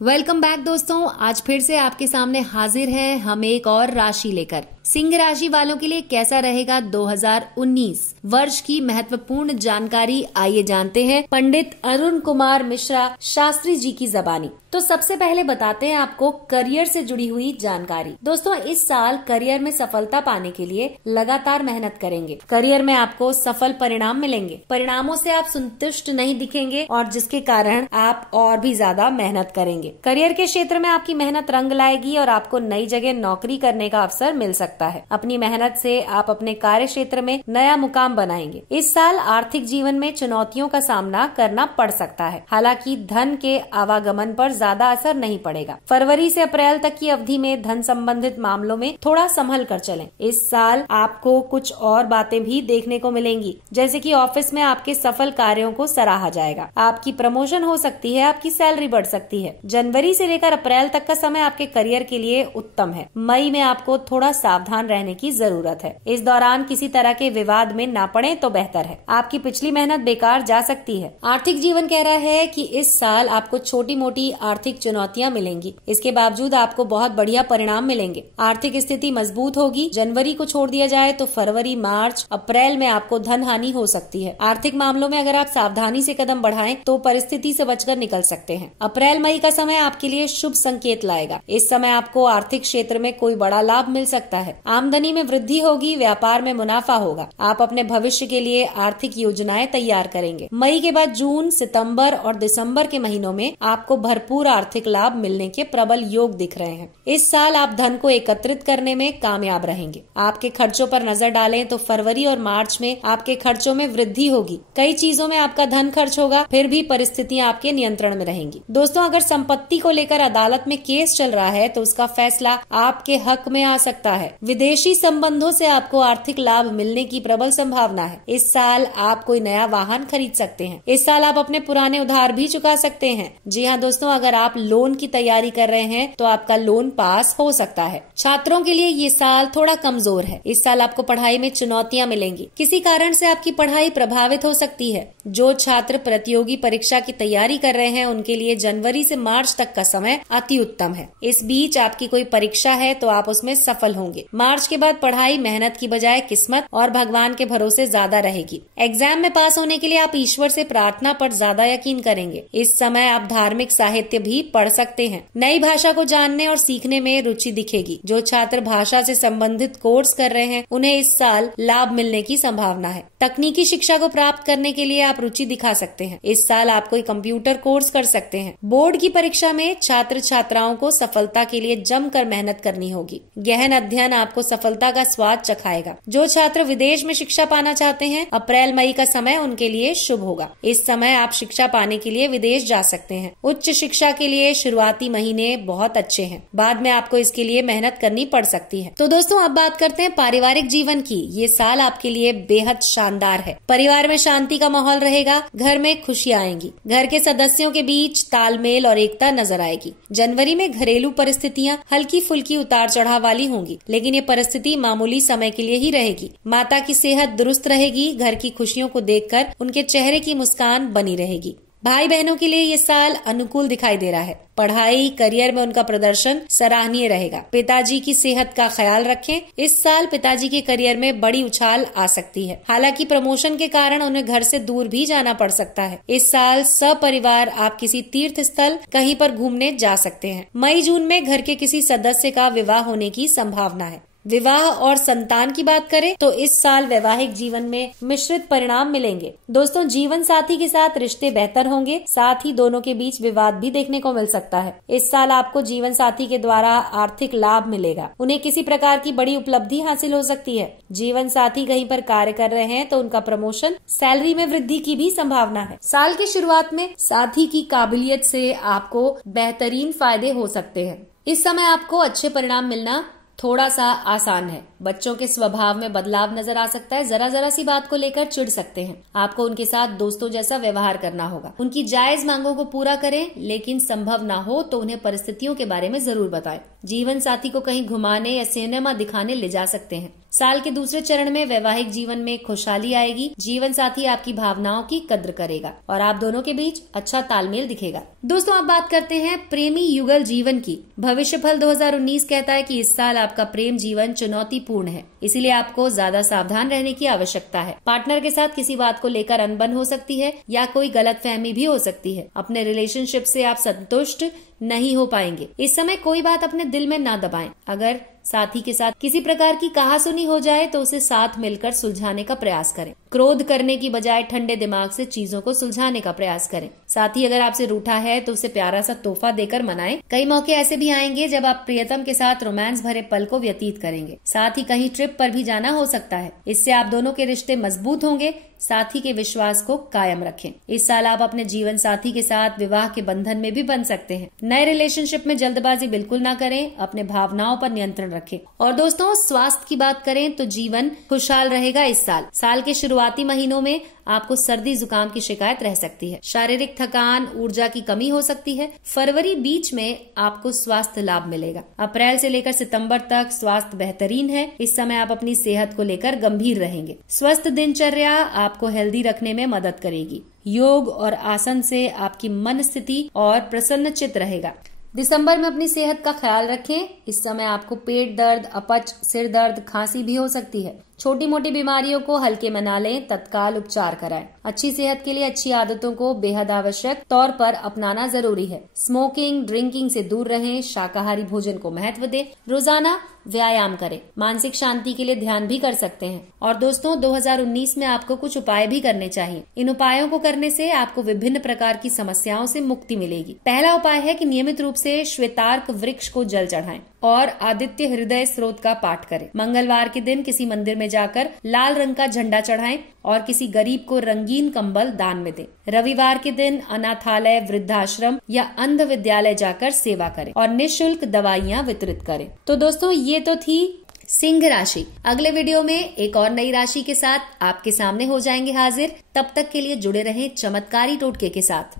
Welcome back दोस्तों। आज फिर से आपके सामने हाजिर है हम एक और राशि लेकर। सिंह राशि वालों के लिए कैसा रहेगा 2019 वर्ष की महत्वपूर्ण जानकारी आइए जानते हैं पंडित अरुण कुमार मिश्रा शास्त्री जी की जबानी। तो सबसे पहले बताते हैं आपको करियर से जुड़ी हुई जानकारी। दोस्तों, इस साल करियर में सफलता पाने के लिए लगातार मेहनत करेंगे। करियर में आपको सफल परिणाम मिलेंगे। परिणामों से आप संतुष्ट नहीं दिखेंगे और जिसके कारण आप और भी ज्यादा मेहनत करेंगे। करियर के क्षेत्र में आपकी मेहनत रंग लाएगी और आपको नई जगह नौकरी करने का अवसर मिल सकता है। अपनी मेहनत से आप अपने कार्य क्षेत्र में नया मुकाम बनाएंगे। इस साल आर्थिक जीवन में चुनौतियों का सामना करना पड़ सकता है। हालांकि धन के आवागमन पर ज्यादा असर नहीं पड़ेगा। फरवरी से अप्रैल तक की अवधि में धन संबंधित मामलों में थोड़ा संभल कर चलें। इस साल आपको कुछ और बातें भी देखने को मिलेंगी, जैसे कि ऑफिस में आपके सफल कार्यों को सराहा जाएगा। आपकी प्रमोशन हो सकती है, आपकी सैलरी बढ़ सकती है। जनवरी से लेकर अप्रैल तक का समय आपके करियर के लिए उत्तम है। मई में आपको थोड़ा सावधान रहने की जरूरत है। इस दौरान किसी तरह के विवाद में ना पड़े तो बेहतर है। आपकी पिछली मेहनत बेकार जा सकती है। आर्थिक जीवन कह रहा है कि इस साल आपको छोटी मोटी आर्थिक चुनौतियां मिलेंगी। इसके बावजूद आपको बहुत बढ़िया परिणाम मिलेंगे। आर्थिक स्थिति मजबूत होगी। जनवरी को छोड़ दिया जाए तो फरवरी, मार्च, अप्रैल में आपको धन हानि हो सकती है। आर्थिक मामलों में अगर आप सावधानी से कदम बढ़ाएं तो परिस्थिति से बचकर निकल सकते हैं। अप्रैल मई का समय आपके लिए शुभ संकेत लाएगा। इस समय आपको आर्थिक क्षेत्र में कोई बड़ा लाभ मिल सकता है। आमदनी में वृद्धि होगी। व्यापार में मुनाफा होगा। आप अपने भविष्य के लिए आर्थिक योजनाएं तैयार करेंगे। मई के बाद जून, सितंबर और दिसंबर के महीनों में आपको भरपूर आर्थिक लाभ मिलने के प्रबल योग दिख रहे हैं। इस साल आप धन को एकत्रित करने में कामयाब रहेंगे। आपके खर्चों पर नजर डालें तो फरवरी और मार्च में आपके खर्चों में वृद्धि होगी। कई चीजों में आपका धन खर्च होगा, फिर भी परिस्थितियां आपके नियंत्रण में रहेंगी। दोस्तों, अगर संपत्ति को लेकर अदालत में केस चल रहा है तो उसका फैसला आपके हक में आ सकता है। विदेशी संबंधों से आपको आर्थिक लाभ मिलने की प्रबल संभावना है। इस साल आप कोई नया वाहन खरीद सकते हैं। इस साल आप अपने पुराने उधार भी चुका सकते हैं। जी हाँ दोस्तों, अगर आप लोन की तैयारी कर रहे हैं तो आपका लोन पास हो सकता है। छात्रों के लिए ये साल थोड़ा कमजोर है। इस साल आपको पढ़ाई में चुनौतियां मिलेंगी। किसी कारण से आपकी पढ़ाई प्रभावित हो सकती है। जो छात्र प्रतियोगी परीक्षा की तैयारी कर रहे हैं उनके लिए जनवरी से मार्च तक का समय अति उत्तम है। इस बीच आपकी कोई परीक्षा है तो आप उसमें सफल होंगे। मार्च के बाद पढ़ाई मेहनत की बजाय किस्मत और भगवान के भरोसे ज्यादा रहेगी। एग्जाम में पास होने के लिए आप ईश्वर से प्रार्थना पर ज्यादा यकीन करेंगे। इस समय आप धार्मिक साहित्य भी पढ़ सकते हैं। नई भाषा को जानने और सीखने में रुचि दिखेगी। जो छात्र भाषा से संबंधित कोर्स कर रहे हैं उन्हें इस साल लाभ मिलने की संभावना है। तकनीकी शिक्षा को प्राप्त करने के लिए आप रुचि दिखा सकते हैं। इस साल आप कोई कंप्यूटर कोर्स कर सकते हैं। बोर्ड की परीक्षा में छात्र छात्राओं को सफलता के लिए जमकर मेहनत करनी होगी। गहन अध्ययन आपको सफलता का स्वाद चखाएगा। जो छात्र विदेश में शिक्षा पाना चाहते हैं अप्रैल मई का समय उनके लिए शुभ होगा। इस समय आप शिक्षा पाने के लिए विदेश जा सकते हैं। उच्च शिक्षा के लिए शुरुआती महीने बहुत अच्छे हैं। बाद में आपको इसके लिए मेहनत करनी पड़ सकती है। तो दोस्तों, अब बात करते हैं पारिवारिक जीवन की। ये साल आपके लिए बेहद शानदार है। परिवार में शांति का माहौल रहेगा। घर में खुशियां आएंगी। घर के सदस्यों के बीच तालमेल और एकता नजर आएगी। जनवरी में घरेलू परिस्थितियां हल्की फुल्की उतार चढ़ाव वाली होंगी, लेकिन ये परिस्थिति मामूली समय के लिए ही रहेगी। माता की सेहत दुरुस्त रहेगी। घर की खुशियों को देखकर उनके चेहरे की मुस्कान बनी रहेगी। भाई बहनों के लिए ये साल अनुकूल दिखाई दे रहा है। पढ़ाई, करियर में उनका प्रदर्शन सराहनीय रहेगा। पिताजी की सेहत का ख्याल रखें। इस साल पिताजी के करियर में बड़ी उछाल आ सकती है। हालांकि प्रमोशन के कारण उन्हें घर से दूर भी जाना पड़ सकता है। इस साल सपरिवार आप किसी तीर्थ स्थल कहीं पर घूमने जा सकते हैं। मई जून में घर के किसी सदस्य का विवाह होने की संभावना है। विवाह और संतान की बात करें तो इस साल वैवाहिक जीवन में मिश्रित परिणाम मिलेंगे। दोस्तों, जीवन साथी के साथ रिश्ते बेहतर होंगे। साथ ही दोनों के बीच विवाद भी देखने को मिल सकता है। इस साल आपको जीवन साथी के द्वारा आर्थिक लाभ मिलेगा। उन्हें किसी प्रकार की बड़ी उपलब्धि हासिल हो सकती है। जीवन साथी कहीं पर कार्य कर रहे हैं तो उनका प्रमोशन, सैलरी में वृद्धि की भी संभावना है। साल की शुरुआत में साथी की काबिलियत से आपको बेहतरीन फायदे हो सकते हैं। इस समय आपको अच्छे परिणाम मिलना थोड़ा सा आसान है। बच्चों के स्वभाव में बदलाव नजर आ सकता है। जरा जरा सी बात को लेकर चिढ़ सकते हैं। आपको उनके साथ दोस्तों जैसा व्यवहार करना होगा। उनकी जायज मांगों को पूरा करें, लेकिन संभव ना हो तो उन्हें परिस्थितियों के बारे में जरूर बताएं। जीवन साथी को कहीं घुमाने या सिनेमा दिखाने ले जा सकते हैं। साल के दूसरे चरण में वैवाहिक जीवन में खुशहाली आएगी। जीवन साथी आपकी भावनाओं की कद्र करेगा और आप दोनों के बीच अच्छा तालमेल दिखेगा। दोस्तों, अब बात करते हैं प्रेमी युगल जीवन की। भविष्य फल 2019 कहता है कि इस साल आपका प्रेम जीवन चुनौतीपूर्ण है, इसीलिए आपको ज्यादा सावधान रहने की आवश्यकता है। पार्टनर के साथ किसी बात को लेकर अनबन हो सकती है या कोई गलतफहमी भी हो सकती है। अपने रिलेशनशिप से आप संतुष्ट नहीं हो पाएंगे। इस समय कोई बात अपने दिल में ना दबाएं। अगर साथी के साथ किसी प्रकार की कहासुनी हो जाए तो उसे साथ मिलकर सुलझाने का प्रयास करें। क्रोध करने की बजाय ठंडे दिमाग से चीजों को सुलझाने का प्रयास करें। साथी अगर आपसे रूठा है तो उसे प्यारा सा तोहफा देकर मनाएं। कई मौके ऐसे भी आएंगे जब आप प्रियतम के साथ रोमांस भरे पल को व्यतीत करेंगे। साथ ही कहीं ट्रिप पर भी जाना हो सकता है। इससे आप दोनों के रिश्ते मजबूत होंगे। साथी के विश्वास को कायम रखें। इस साल आप अपने जीवन साथी के साथ विवाह के बंधन में भी बन सकते हैं। नए रिलेशनशिप में जल्दबाजी बिल्कुल ना करें। अपने भावनाओं पर नियंत्रण रखें। और दोस्तों, स्वास्थ्य की बात करें तो जीवन खुशहाल रहेगा। इस साल के शुरुआती महीनों में आपको सर्दी जुकाम की शिकायत रह सकती है। शारीरिक थकान, ऊर्जा की कमी हो सकती है। फरवरी बीच में आपको स्वास्थ्य लाभ मिलेगा। अप्रैल से लेकर सितंबर तक स्वास्थ्य बेहतरीन है। इस समय आप अपनी सेहत को लेकर गंभीर रहेंगे। स्वस्थ दिनचर्या आपको हेल्दी रखने में मदद करेगी। योग और आसन से आपकी मन स्थिति और प्रसन्नचित रहेगा। दिसंबर में अपनी सेहत का ख्याल रखें। इस समय आपको पेट दर्द, अपच, सिर दर्द, खांसी भी हो सकती है। छोटी मोटी बीमारियों को हल्के में ना लें, तत्काल उपचार कराएं। अच्छी सेहत के लिए अच्छी आदतों को बेहद आवश्यक तौर पर अपनाना जरूरी है। स्मोकिंग, ड्रिंकिंग से दूर रहें। शाकाहारी भोजन को महत्व दें। रोजाना व्यायाम करें। मानसिक शांति के लिए ध्यान भी कर सकते हैं। और दोस्तों, 2019 में आपको कुछ उपाय भी करने चाहिए। इन उपायों को करने से आपको विभिन्न प्रकार की समस्याओं से मुक्ति मिलेगी। पहला उपाय है कि नियमित रूप से श्वेतार्क वृक्ष को जल चढ़ाएं और आदित्य हृदय स्रोत का पाठ करें। मंगलवार के दिन किसी मंदिर में जाकर लाल रंग का झंडा चढ़ाएं और किसी गरीब को रंगीन कंबल दान में दें। रविवार के दिन अनाथालय, वृद्धाश्रम या अंध विद्यालय जाकर सेवा करें और निःशुल्क दवाइयाँ वितरित करें। तो दोस्तों, ये तो थी सिंह राशि। अगले वीडियो में एक और नई राशि के साथ आपके सामने हो जाएंगे हाजिर। तब तक के लिए जुड़े रहें चमत्कारी टोटके के साथ।